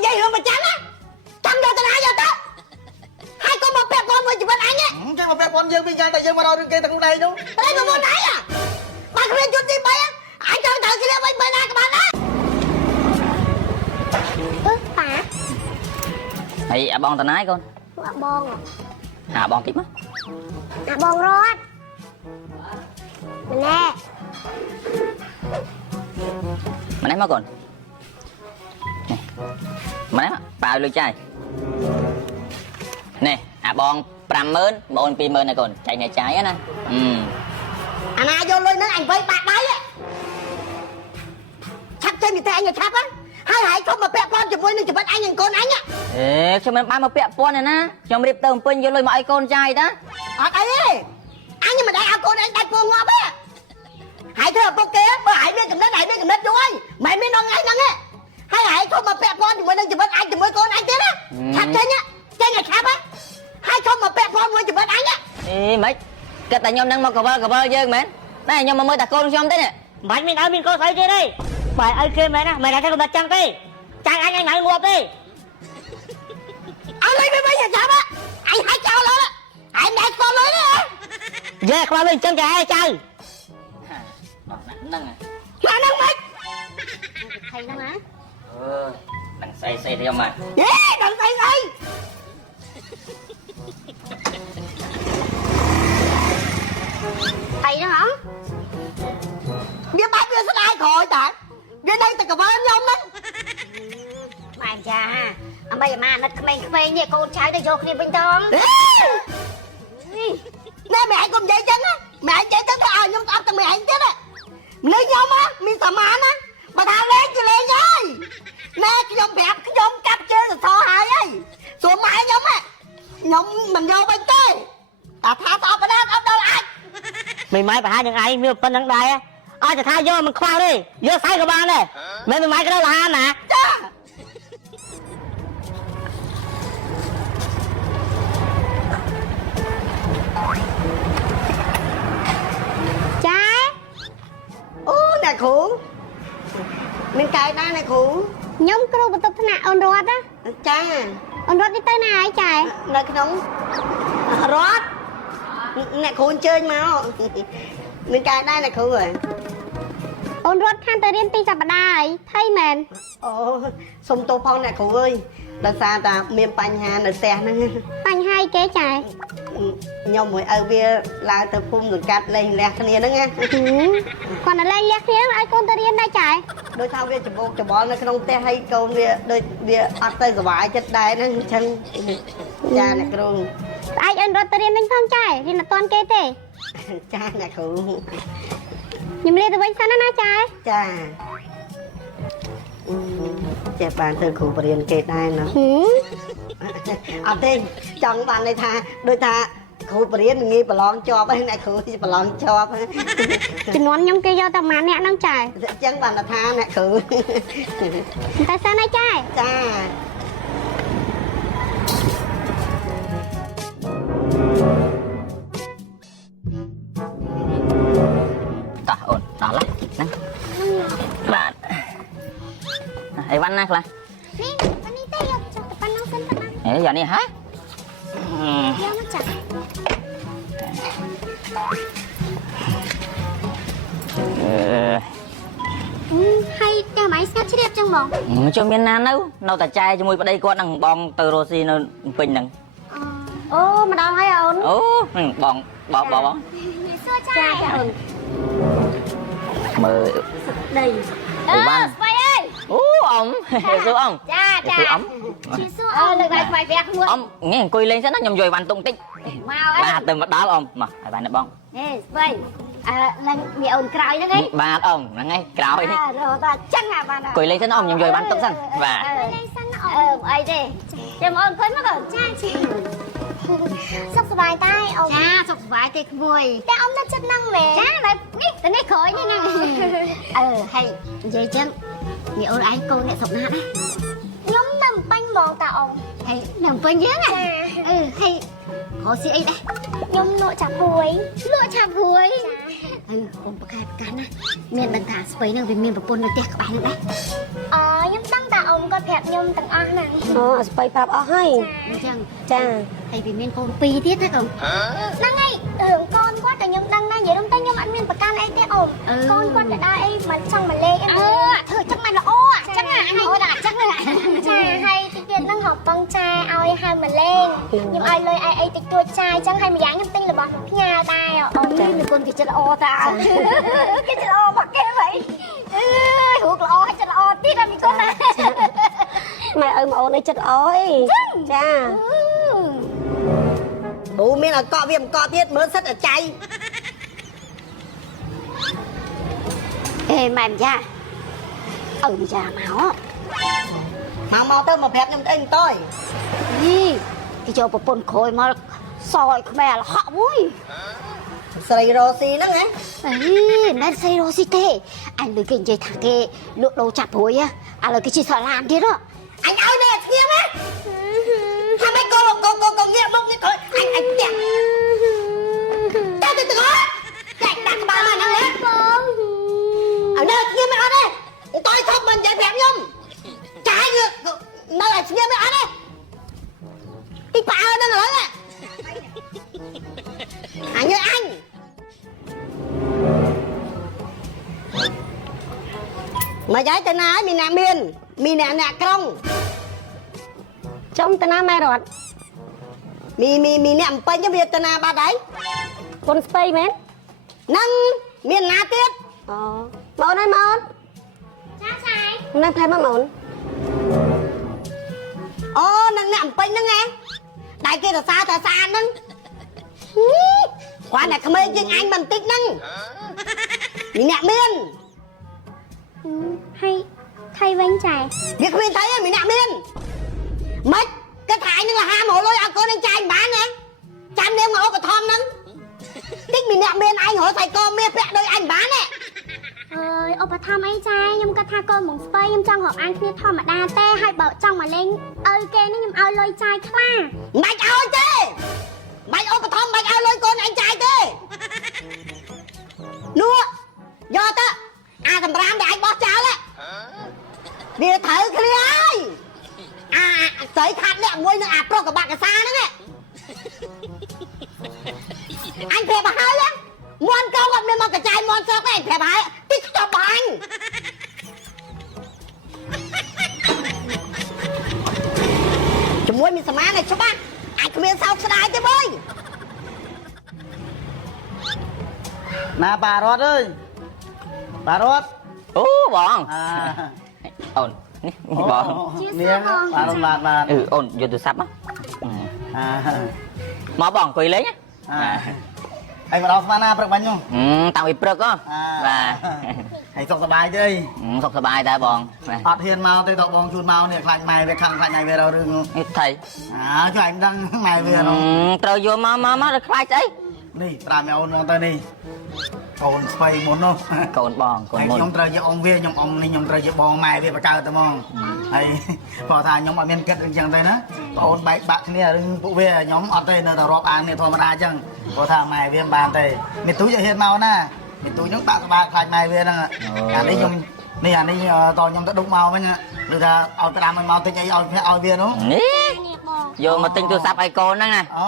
និយាយរឿងប្រចាំណាចាំយកតាណាយកទៅហើយក៏មកពាក់ព័ន្ធមួយជីវិតអញចឹងមកពាក់ព័ន្ធយើងវិញយ៉ាងតែយើងមកដល់រឿងគេទាំងដៃនោះតែមកមុនដៃបើគ្មានយុទ្ធទី3អញចង់ទៅគ្នាវិញបើណាក៏បានដែរប៉ាហើយអាបងតាណាយកូនបងអាបងតិចមកអាបងរត់ម្នាក់ម្នាក់មកកូនម្នាក់ប៉ាឲ្យលុយចាយនេះអាបង50000បង20000ណាកូនចាយអ្នកចាយណាអាណាយកលុយហ្នឹងអញវៃបាក់ដៃឆាប់ចេញពីតែអញឆាប់ហើយហើយជុំមកពាក់ព័ន្ធជាមួយនឹងជីវិតអញនិងកូនអញខ្ញុំមិនបានមកពាក់ព័ន្ធទេណាខ្ញុំរៀបទៅអំពេញយកលុយមកឲ្យកូនចាយតាអត់អីទេអញមិនដែរឲ្យកូនអញដាច់ពងងាប់ទេហើយធ្វើឪពុកគេបើហើយមានកំណត់ហើយមានកំណត់យូរហើយមិនមានដល់ថ្ងៃហ្នឹងទេហើយហើយជុំមកពាក់ព័ន្ធជាមួយនឹងជីវិតអញជាមួយកូនអញទៀតណាឆាប់ចេញចេញឲ្យឆាប់ហើយជុំមកពាក់ព័ន្ធមួយជីវិតអញមិនគិតតែខ្ញុំនឹងមកកវល់យើងមែនតែខ្ញុំមកមើលតែកូនខ្ញុំទេនេះមិនមានឲ្យមានកូនស្អីទេទេបើឲ្យគេមែនណាមិនថាកំណត់ចាំទេចាញ់អញមិនងាប់ទេអើលុយមិនចាំអញឲ្យចោលអញមិនស្គាល់លុយទេយេខ្វល់លុយចឹងចាឲ្យចៅហ្នឹងហ្នឹងមិនថៃហ្នឹងណាហ្នឹងស្អីទេខ្ញុំមកយេដឹងស្អីថៃហ្នឹងវាបាច់វាស្ដាយក្រោយតាវានៅតែកវល់ខ្ញុំហ្នឹងម៉ែចាអមេអាណិតក្មេងៗនេះកូនចៅទៅយកគ្នាវិញតងណែម៉ែឯងកុំនិយាយចឹងណាម៉ែឯងនិយាយចឹងទៅឲ្យខ្ញុំស្អប់តែម៉ែឯងទៀតលេងខ្ញុំមានសមានណាបើថាលេងគឺលេងហើយណែខ្ញុំប្រាប់ខ្ញុំកាប់ជើងសសរហើយសួរម៉ែខ្ញុំខ្ញុំមិនយកវិញទេតែថាស្អប់បណ្ដាស្អប់ដល់អាចមិនម៉ែប្រហែលនឹងឯងមានប៉ុណ្្នឹងដែរអត់ថាយកមិនខ្វល់ទេយកស្អីក៏បានដែរមិនម៉ែក៏ដល់លហាណាចាចាអូអ្នកគ្រូមានកាយដែរអ្នកគ្រូខ្ញុំគ្រូបន្ទប់ថ្នាក់អូនរត់ណាចាអូនរត់នេះទៅណាហើយចានៅក្នុងរត់អ្នកគ្រូអញ្ជើញមកមានកាយដែរអ្នកគ្រូហ៎អូនរត់ខានទៅរៀន2សប្តាហ៍ហើយថៃមែនអូសុំទោសផងអ្នកគ្រូអើយដោយសារតែមានបញ្ហានៅផ្ទះហ្នឹងបញ្ហាអីគេចាខ្ញុំមួយឪវាឡើងទៅភូមិសង្កាត់លេងលះគ្នាហ្នឹងណាគាត់ទៅលេងលះគ្នាឲ្យកូនទៅរៀនដែរចាដោយថាវាច្បោកច្បល់នៅក្នុងផ្ទះហើយកូនវាដូចវាអត់ទៅសុវ័យចិត្តដែរហ្នឹងអញ្ចឹងចាអ្នកគ្រូស្អែកអូនរត់ទៅរៀនវិញផងចារៀនអត់ទាន់គេទេចាអ្នកគ្រូខ្ញុំលាទៅវិញសិនណាចាចាចេះបានធ្វើគ្រូបរៀនគេដែរណាអត់ទេចង់បានន័យថាដូចថាគ្រូបរៀនងាយប្រឡងជាប់ហ្នឹងអ្នកគ្រូប្រឡងជាប់ចំនួនខ្ញុំគេយកតែប៉ុន្មានអ្នកហ្នឹងចាអញ្ចឹងបានថាអ្នកគ្រូតែសិនណាចាចាតោះអូនដល់ហើយហ្នឹងបាទអីវ៉ាន់ណាខ្លះនេះวันนี้ទេយកចុះប៉ុណ្ណឹងសិនប៉ុណ្ណឹងយ៉ាងនេះហ៎យកមកចាហើយតែម៉ៃស្កាត់ជ្រាបចឹងហ្មងជួយមានណានៅតែចែជាមួយប្តីគាត់នឹងបងទៅរស់ស៊ីនៅពេញហ្នឹងអូម្ដងហើយអូនអូបងសួរចាអូនមើលដីស្បៃអើយអូអ៊ំសួរអ៊ំចាសួរអ៊ំជាសួរអ៊ំលើកឲ្យស្បៃផ្ទះមួយអ៊ំនេះអង្គុយលេងសិនណាខ្ញុំយកអីវ៉ាន់ទុំតិចមកអីបាទទៅមកដល់អ៊ំមកអីវ៉ាន់នេះបងនេះស្បៃឡើងមានអូនក្រោយហ្នឹងឯងបាទអ៊ំហ្នឹងឯងក្រោយនេះរត់តែចឹងអាបានអង្គុយលេងសិនអ៊ំខ្ញុំយកអីវ៉ាន់ទុំសិនបាទលេងសិនណាអីទេចាំអូនអង្គុយមកចាសុខសប្បាយតែអូនចាសុខសប្បាយទេក្មួយតែអូននៅចិត្តហ្នឹងមែនចានេះទៅនេះក្រោយនេះហ្នឹងហើយនិយាយចឹងនេះអូនឯងកូនអ្នកស្រុកណាដែរខ្ញុំនៅបាញ់ហ្មងតាអូនហើយនៅពេញយើងហើយរកស៊ីអីដែរខ្ញុំលក់ឆាព្រួយអូនប្រកែប្រកាសណាមានដឹងថាស្ពៃហ្នឹងវាមានប្រពន្ធនៅផ្ទះក្បែរហ្នឹងដែរអូ nhưng tăng ta ông có phép nhung tặng ăn nè ไปប្រាប់អស់ហើយ chẳng ចា hay vì miền con pi tiết thế không năng ngay tưởng con quá tại nhung đăng nay vậy đúng tay nhung ăn miền bạc can ấy thế ổn con quá tại đây mà trong mà lê em thử chắc mày là ô chắc là hay chắc là cha hay cái tiền năng học bằng cha ai hay mà lên nhưng ai lời ai tịch tua trai chẳng hay mà dáng nhung tinh là bọn nhà tai ông như con cái chân ô ta cái chân ô bạc kia vậy hụt là ô hay chân ô tiết ra mình con này ម៉ែឪមកអូនឯងចិត្តល្អអីចាប៊ូមានអកវាមកកទៀតមើលសិតចៃ ê mày cha cha máu មកទៅមកប្រាប់ខ្ញុំអីតើ đi cái chỗ bột bồn khôi mà soi mẹ là họ vui ស្រីរ៉ូស៊ីហ្នឹងហ៎ ấy nên xây đồ gì thế anh đừng kinh chơi thằng kia lượng đồ chặt hối á à là cái chị sợ làm thế đó អញឲ្យនេះស្ងៀមហ៎ថាម៉េចកូងាកមកនេះអញផ្ទះទៅចាក់ដាក់ក្បាលមកហ្នឹងណាឲ្យនៅស្ងៀមមិនអត់ទេតើធំមិននិយាយប្រាប់ខ្ញុំចាយនៅឲ្យស្ងៀមមិនអត់ទេទីប៉ាហ្នឹងឥឡូវអញអញមកយាយទៅណាហើយមានអ្នកអ្នកក្រុង trong ta na mai rồi มีអ្នកអំពេញវាទៅណាបាត់ហើយ con spay mến នឹងមានណាទៀត món ơi món cha sai hôm nay phải mà món អូនឹងអ្នកអំពេញហ្នឹងហ៎ដែលគេសរសើរហ្នឹងគាត់តែក្មេងជាងអញបន្តិចហ្នឹងមានអ្នកមាន hay thay bánh chài វាគ្មានthấyទេមានអ្នកមានមិនគាត់ថាអញនឹងលហាមកលុយឲ្យកូននឹងចាយមិនបានណាចាំនាងមកអូបឋមហ្នឹងតិចមានអ្នកមានអញរត់ថៃកមាសពាក់ដោយអញបានទេ ơi ô bà tham ấy trai nhưng có tha con mong spay nhưng trong hộp ăn kia thò mà đa tê hai bợ trong mà lên ơi kê nó nhưng ơi lôi trai khla មិនឲ្យទេមិនអូបឋមមិនឲ្យលុយកូនអញចាយទេនោះយកទៅអាសម្រាមដែលអញបោះចោលវាត្រូវគ្នាហើយអាស្រីខាត់លាក់មួយនឹងអាប្រុសកបាក់កសាហ្នឹងអញប្រាប់ឲ្យហើយមន់កោអត់មានមកកចាយមន់សក់ទេអញប្រាប់ឲ្យទីខ្ចប់បាញ់ជាមួយមានសមានឲ្យច្បាស់អាចគ្មានសោកស្ដាយទេបើណាបារត់អើយបារត់ Ố bọn អា ổn bọn chiaនា sẻ ង con បាទ ổn vô tôi sắp á អា mà bọn quỳ lấy nhá អីមកដល់ស្មានណាព្រឹកបាញ់នោះ tao bị prực á và ហើយសុខសប្បាយទេ không sắp bài ta bọn អត់ហ៊ានមកទេតបងជូនមកនេះខ្លាចម៉ែវាខាងខ្លាចម៉ែវារករឿង thầy ជួយអញដឹងម៉ែវានោះ trời vô mà được khai ấy នេះប្រាប់ម៉ែអូនមកទៅនេះកូនស្បៃមុននោះ còn bọn ហើយ còn ខ្ញុំ một ត្រូវយកអង្គវាខ្ញុំអង្គនេះខ្ញុំត្រូវយកបងម៉ែវាបកើតទៅហ្មងហើយបើថាខ្ញុំអត់មានគិតអញ្ចឹងទេណាបងអូនបែកបាក់គ្នារឿងពួកវាខ្ញុំអត់ទេនៅតែរាប់អានគ្នាធម្មតាអញ្ចឹងព្រោះថាម៉ែវាមិនបានទេមីទូចឲ្យហ៊ានមកណាមីទូចហ្នឹងបាក់ក្បាលខ្លាចម៉ែវាហ្នឹងអានេះខ្ញុំនេះអានេះតខ្ញុំទៅដុកមកវិញឬថាឲ្យក្តាមឲ្យមកតិចអីឲ្យវានោះ ní nè bò vô mà tinh tôi sắp ai con đó nè អូ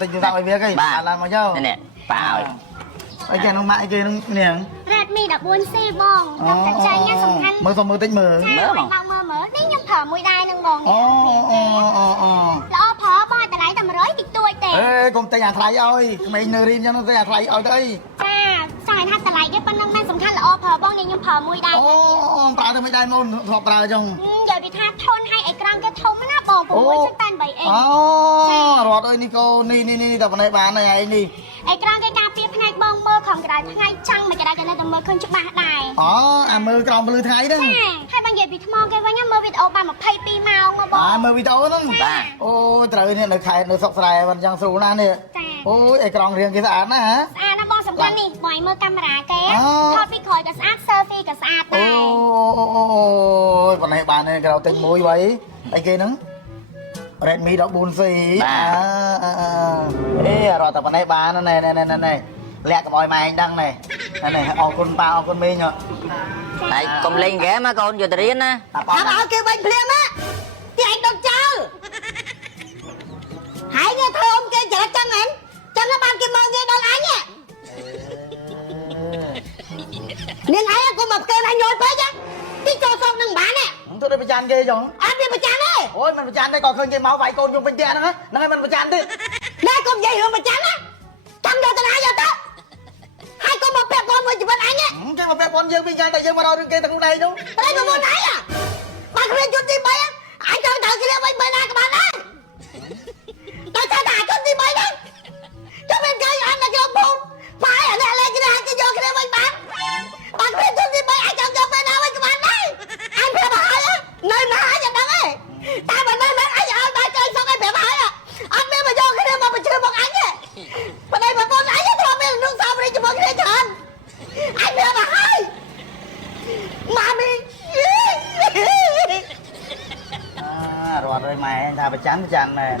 តិចទៅដាក់ឲ្យវាគេអាឡើងមកយក nè nè bảo អីគេនោះម៉ាក់អីគេនោះនាង rệt mi đã buôn xe bong gặp thật trai nha song khăn មើលសុំមើលតិចមើល Mớ bong bao mơ mớ đấy nhưng thở mùi đai nâng bong អូអូ lỡ phở boi ta lấy tầm rối tịch tuổi tệ អេកុំតែអាថ្លៃឲ្យក្មេងនៅរៀនចឹងទៅអាថ្លៃឲ្យទៅអី cha sai ha ta lấy cái phân nâng nâng song khăn là ô phở bong này nhưng phở mùi đai អូប្រើទៅមិនដែរមកធ្លាប់ប្រើចឹង giờ bị tha thôn hay ấy căng cái thông nó bong của mũi chân tan bảy ấy អូរត់អើយនេះកូននេះតែប៉ុណ្ណេះបានហើយឯងនេះ ấy căng cái cà phê này bong mơ không cái đài ngay trăng mà cái đài cái này tầm mơ không chụp ba đài អូអាមើលក្រោមពលឺថ្ងៃហ្នឹង hai bạn giờ bị thmong cái với nhau mơ video ba một pay pi màu mà អា bong មើលវីដេអូហ្នឹង ba អូយត្រូវនេះនៅខេត្តនៅស្រុកស្រែមិនចឹងស្រួលណាស់នេះ ចា អូយអីក្រងរៀងគេស្អាតណាស់ហ៎ ស្អាតណាស់បងសំខាន់នេះបងឲ្យមើលកាមេរ៉ាគេ អូ ថតពីក្រោយក៏ស្អាត selfie ក៏ស្អាតដែរ អូយប៉ុណ្ណេះបានហើយក្រៅតិចមួយវ៉ៃអីគេហ្នឹង Redmi 14C អេរត់តែប៉ុណ្ណេះបានណែលាក់កុំឲ្យម៉ែអញដឹងណែអរគុណប៉ាអរគុណមីង Này, con lên ghé mà con vô riêng á. Thằng bảo kêu bệnh phim á thì anh đừng chờ hãy nghe thơ ông kia chở chân nó ban kia mơ nghe đó là anh á nhưng ai cô mập kêu anh nhồi phết á cái cho xong đừng bán nè tôi đi chan kia rồi anh đi mà chán đi ôi mình chan đây còn khơi máu vậy con dùng bên kia nữa nãy mình chan đi nè con dây hương mà chán á chăm vô tao ai vô tao hai con mập bẹp con mới chỉ bên anh á chứ mà con dương bên tại dương mà đâu kia thằng này đâu đây con muốn nãy à bạn không biết chút gì bay á anh cho tao kia bên bên này các bạn đấy tại sao đã chút gì bay đấy cho bên kia anh là cái ông bùn phải ở đây lên cái này cái vô cái này bên bạn bạn biết chút gì bay anh cho bên nào các bạn đấy anh phải bảo á nơi mà ai vậy đó ấy ta mà nơi mà ai vậy ta chơi xong anh phải bảo á anh biết mà vô cái này mà chưa một anh ấy mà đây mà con anh thôi biết nước sao mà đi cho một cái này trời anh biết mà hay mà mình rồi mày anh ta phải chán này